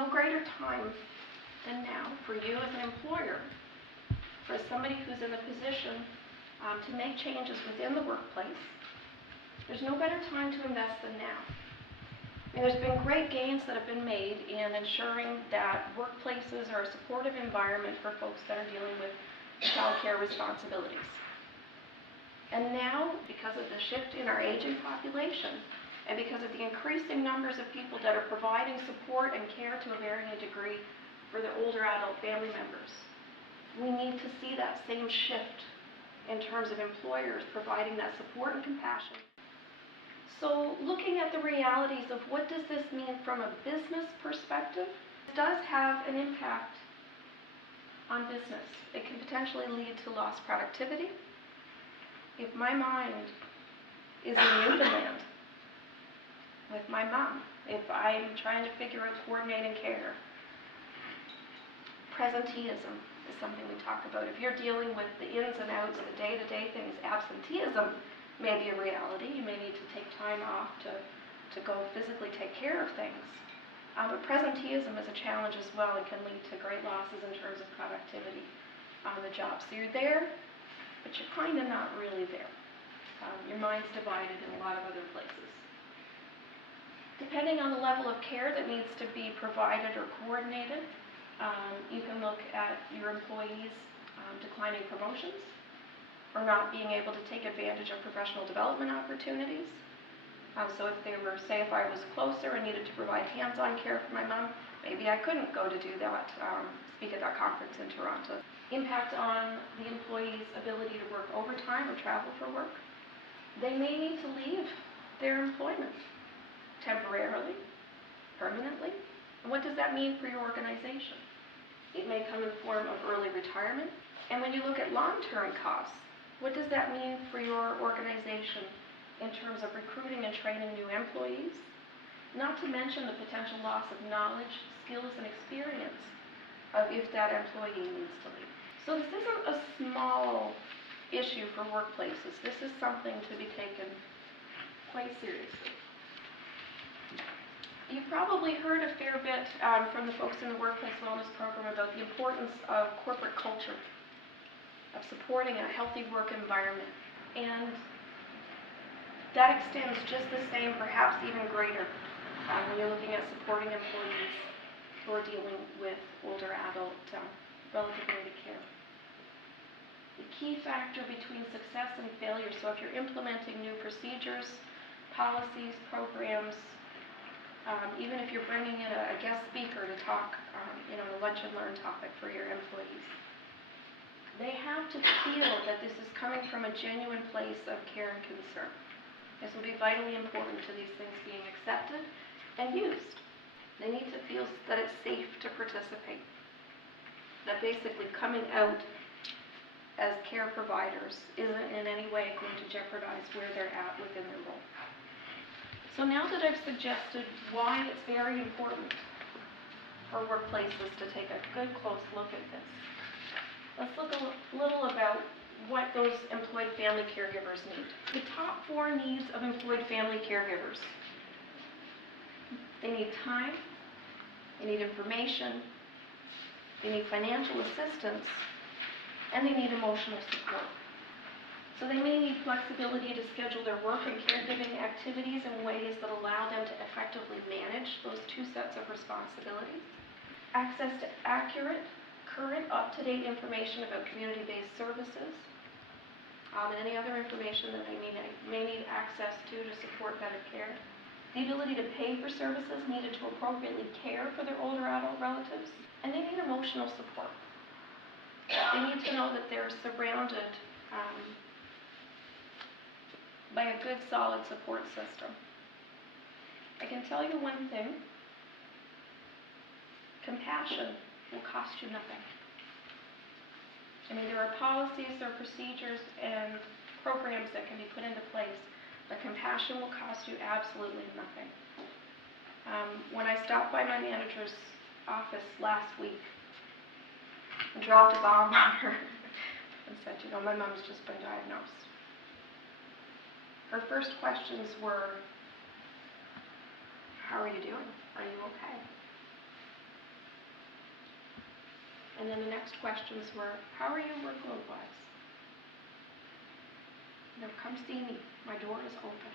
no greater time than now for you as an employer, for somebody who's in a position to make changes within the workplace. There's no better time to invest than now. I mean, there's been great gains that have been made in ensuring that workplaces are a supportive environment for folks that are dealing with child care responsibilities. And now, because of the shift in our aging population, and because of the increasing numbers of people that are providing support and care to a varying degree for their older adult family members, we need to see that same shift in terms of employers providing that support and compassion. So looking at the realities of what does this mean from a business perspective, it does have an impact on business. It can potentially lead to lost productivity. If my mind is in Newfoundland with my mom, if I'm trying to figure out coordinating care, presenteeism is something we talk about. If you're dealing with the ins and outs, the day-to-day things, absenteeism may be a reality. You may need to take time off to go physically take care of things. But presenteeism is a challenge as well and can lead to great losses in terms of productivity on the job. So you're there, but you're kind of not really there. Your mind's divided in a lot of other places. Depending on the level of care that needs to be provided or coordinated, you can look at your employees declining promotions or not being able to take advantage of professional development opportunities. So if they were, say if I was closer and needed to provide hands-on care for my mom, maybe I couldn't go to do that, speak at that conference in Toronto. Impact on the employee's ability to work overtime or travel for work. They may need to leave their employment temporarily, permanently. And what does that mean for your organization? It may come in the form of early retirement. And when you look at long-term costs, what does that mean for your organization in terms of recruiting and training new employees? Not to mention the potential loss of knowledge, skills, and experience of if that employee needs to leave. So this isn't a small issue for workplaces. This is something to be taken quite seriously. You've probably heard a fair bit from the folks in the Workplace Wellness Program about the importance of corporate culture, of supporting a healthy work environment. And that extends just the same, perhaps even greater, when you're looking at supporting employees who are dealing with older adult relative related care. The key factor between success and failure, so if you're implementing new procedures, policies, programs, even if you're bringing in a guest speaker to talk, a lunch and learn topic for your employees, they have to feel that this is coming from a genuine place of care and concern. This will be vitally important to these things being accepted and used. They need to feel that it's safe to participate, that basically coming out as care providers isn't in any way going to jeopardize where they're at within their role. So now that I've suggested why it's very important for workplaces to take a good close look at this, let's look a little about what those employed family caregivers need. The top 4 needs of employed family caregivers. They need time, they need information, they need financial assistance, and they need emotional support. So they may need flexibility to schedule their work and caregiving activities in ways that allow them to effectively manage those 2 sets of responsibilities. Access to accurate, current, up-to-date information about community-based services, and any other information that they may need access to support better care. The ability to pay for services needed to appropriately care for their older adult relatives. And they need emotional support. They need to know that they're surrounded by a good, solid support system. I can tell you one thing: compassion will cost you nothing. I mean, there are policies, there are procedures, and programs that can be put into place, but compassion will cost you absolutely nothing. When I stopped by my manager's office last week and dropped a bomb on her and said, my mom's just been diagnosed. Her first questions were, how are you doing? Are you okay? And then the next questions were, how are you workload-wise? You know, come see me. My door is open.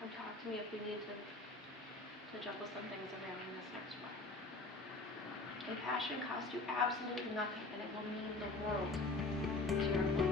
Come talk to me if we need to juggle some things around in this next one. Compassion costs you absolutely nothing, and it will mean the world to your employees.